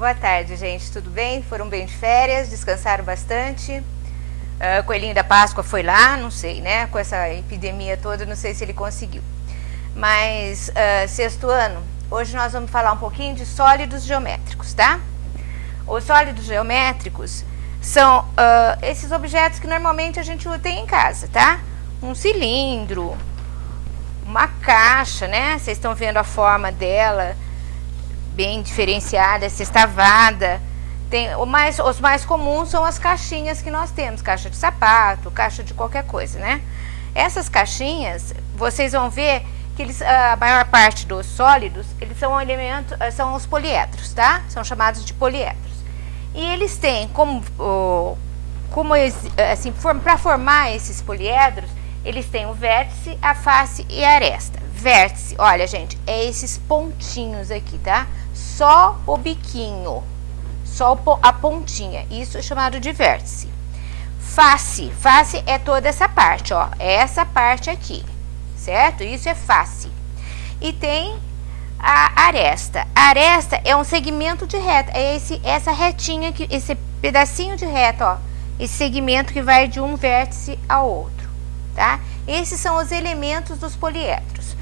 Boa tarde, gente. Tudo bem? Foram bem de férias? Descansaram bastante? Coelhinho da Páscoa foi lá? Não sei, né? Com essa epidemia toda, não sei se ele conseguiu. Mas, sexto ano, hoje nós vamos falar um pouquinho de sólidos geométricos, tá? Os sólidos geométricos são esses objetos que normalmente a gente tem em casa, tá? Um cilindro, uma caixa, né? Vocês estão vendo a forma dela, bem diferenciada, sextavada. Os mais comuns são as caixinhas que nós temos, caixa de sapato, caixa de qualquer coisa, né? Essas caixinhas, vocês vão ver que a maior parte dos sólidos, eles são elementos, são os poliedros, tá? São chamados de poliedros. E eles têm assim, para formar esses poliedros, eles têm o vértice, a face e a aresta. Vértice, olha, gente, é esses pontinhos aqui, tá? Só o biquinho, só a pontinha, isso é chamado de vértice. Face é toda essa parte, ó, é essa parte aqui, certo? Isso é face. E tem a aresta. A aresta é um segmento de reta, é essa retinha, esse pedacinho de reta, ó, esse segmento que vai de um vértice ao outro, tá? Esses são os elementos dos poliedros.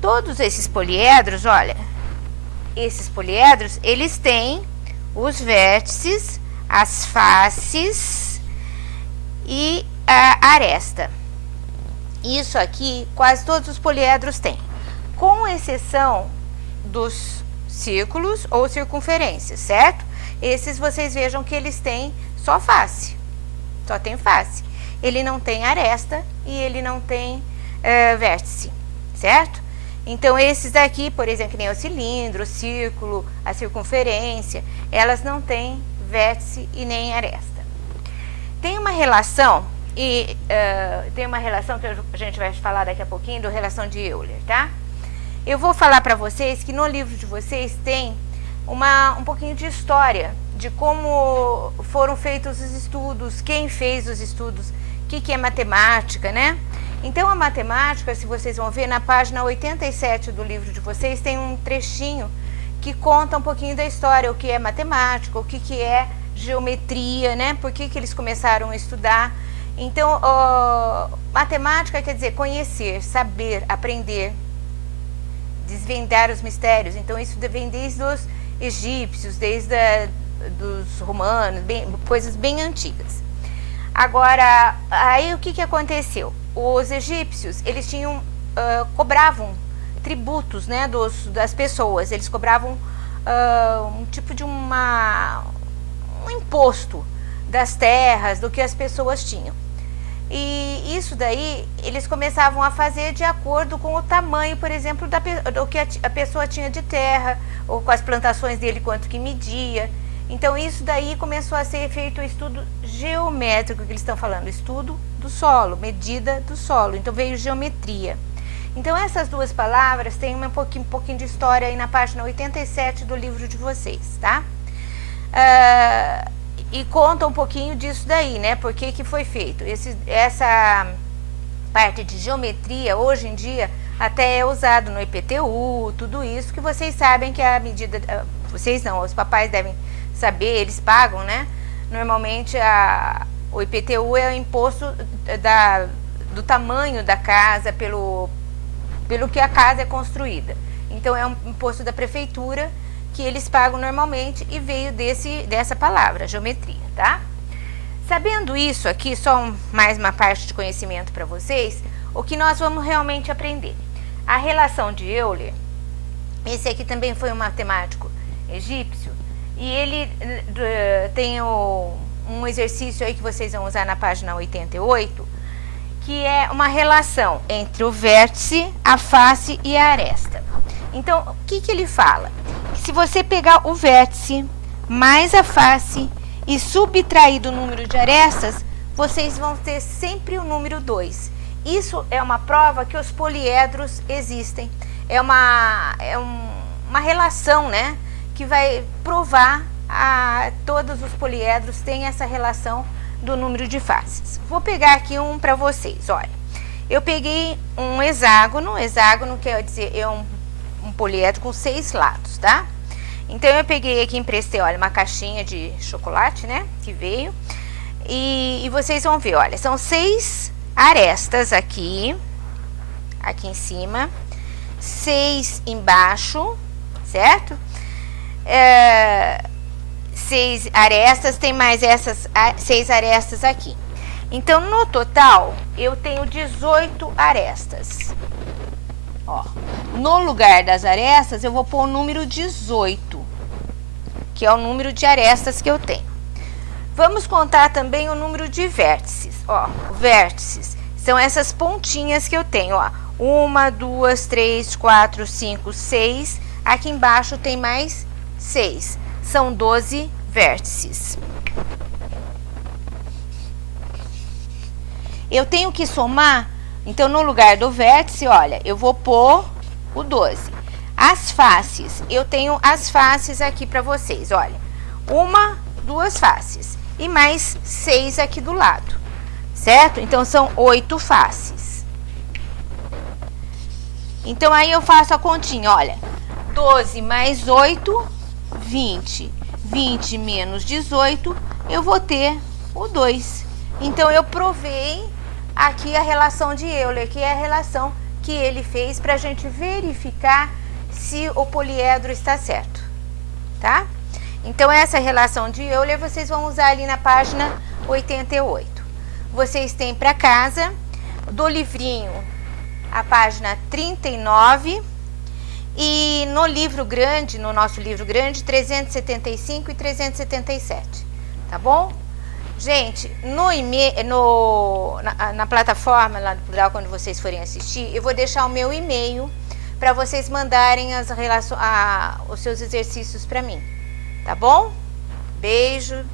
Todos esses poliedros, olha, esses poliedros, eles têm os vértices, as faces e a aresta. Isso aqui, quase todos os poliedros têm, com exceção dos círculos ou circunferências, certo? Esses vocês vejam que eles têm só face, só tem face. Ele não tem aresta e ele não tem vértice, certo? Então, esses daqui, por exemplo, que nem o cilindro, o círculo, a circunferência, elas não têm vértice e nem aresta. Tem uma relação, tem uma relação que a gente vai falar daqui a pouquinho, da relação de Euler, tá? Eu vou falar para vocês que no livro de vocês tem um pouquinho de história, de como foram feitos os estudos, quem fez os estudos, o que é matemática, né? Então, a matemática, se vocês vão ver, na página 87 do livro de vocês, tem um trechinho que conta um pouquinho da história, o que é matemática, o que é geometria, né? Por que eles começaram a estudar. Então, matemática quer dizer conhecer, saber, aprender, desvendar os mistérios. Então, isso vem desde os egípcios, desde dos romanos, coisas bem antigas. Agora, aí o que aconteceu? Os egípcios, eles cobravam tributos, né, das pessoas. Eles cobravam um tipo de um imposto das terras, do que as pessoas tinham. E isso daí, eles começavam a fazer de acordo com o tamanho, por exemplo, do que a pessoa tinha de terra, ou com as plantações dele, quanto que media. Então, isso daí começou a ser feito o estudo geométrico, que eles estão falando, estudo do solo, medida do solo. Então, veio geometria. Então, essas duas palavras têm um pouquinho de história aí na página 87 do livro de vocês, tá? E conta um pouquinho disso daí, né? Por que foi feito. Essa parte de geometria, hoje em dia, até é usado no IPTU, tudo isso, que vocês sabem que a medida... Vocês não, os papais devem saber, eles pagam, né? Normalmente o IPTU é o imposto do tamanho da casa pelo que a casa é construída. Então, é um imposto da prefeitura que eles pagam normalmente e veio dessa palavra, geometria, tá? Sabendo isso aqui, só mais uma parte de conhecimento para vocês, o que nós vamos realmente aprender. A relação de Euler, esse aqui também foi um matemático egípcio, e ele tem um exercício aí que vocês vão usar na página 88, que é uma relação entre o vértice, a face e a aresta. Então, o que ele fala? Se você pegar o vértice mais a face e subtrair do número de arestas, vocês vão ter sempre o número 2. Isso é uma prova que os poliedros existem. É uma relação, né? Que vai provar todos os poliedros têm essa relação do número de faces. Vou pegar aqui um para vocês, olha. Eu peguei um hexágono quer dizer, é um poliedro com 6 lados, tá? Então, eu peguei aqui, emprestei, olha, uma caixinha de chocolate, né, que veio. E vocês vão ver, olha, são 6 arestas aqui em cima, 6 embaixo, certo? 6 arestas, tem mais essas 6 arestas aqui. Então, no total, eu tenho 18 arestas. Ó, no lugar das arestas, eu vou pôr o número 18, que é o número de arestas que eu tenho. Vamos contar também o número de vértices. Ó, vértices são essas pontinhas que eu tenho, ó. 1, 2, 3, 4, 5, 6. Aqui embaixo tem mais 6. São 12 vértices. Eu tenho que somar, então no lugar do vértice, olha, eu vou pôr o 12. As faces, eu tenho as faces aqui para vocês, olha. 1, 2 faces e mais 6 aqui do lado, certo? Então, são 8 faces. Então, aí eu faço a continha, olha. 12 mais 8, 20. 20 menos 18, eu vou ter o 2. Então, eu provei aqui a relação de Euler, que é a relação que ele fez para a gente verificar se o poliedro está certo, tá? Então, essa relação de Euler vocês vão usar ali na página 88. Vocês têm para casa, do livrinho, a página 39, e no livro grande, no nosso livro grande, 375 e 377, tá bom? Gente, na plataforma lá do Plural, quando vocês forem assistir, eu vou deixar o meu e-mail para vocês mandarem os seus exercícios para mim, tá bom? Beijo.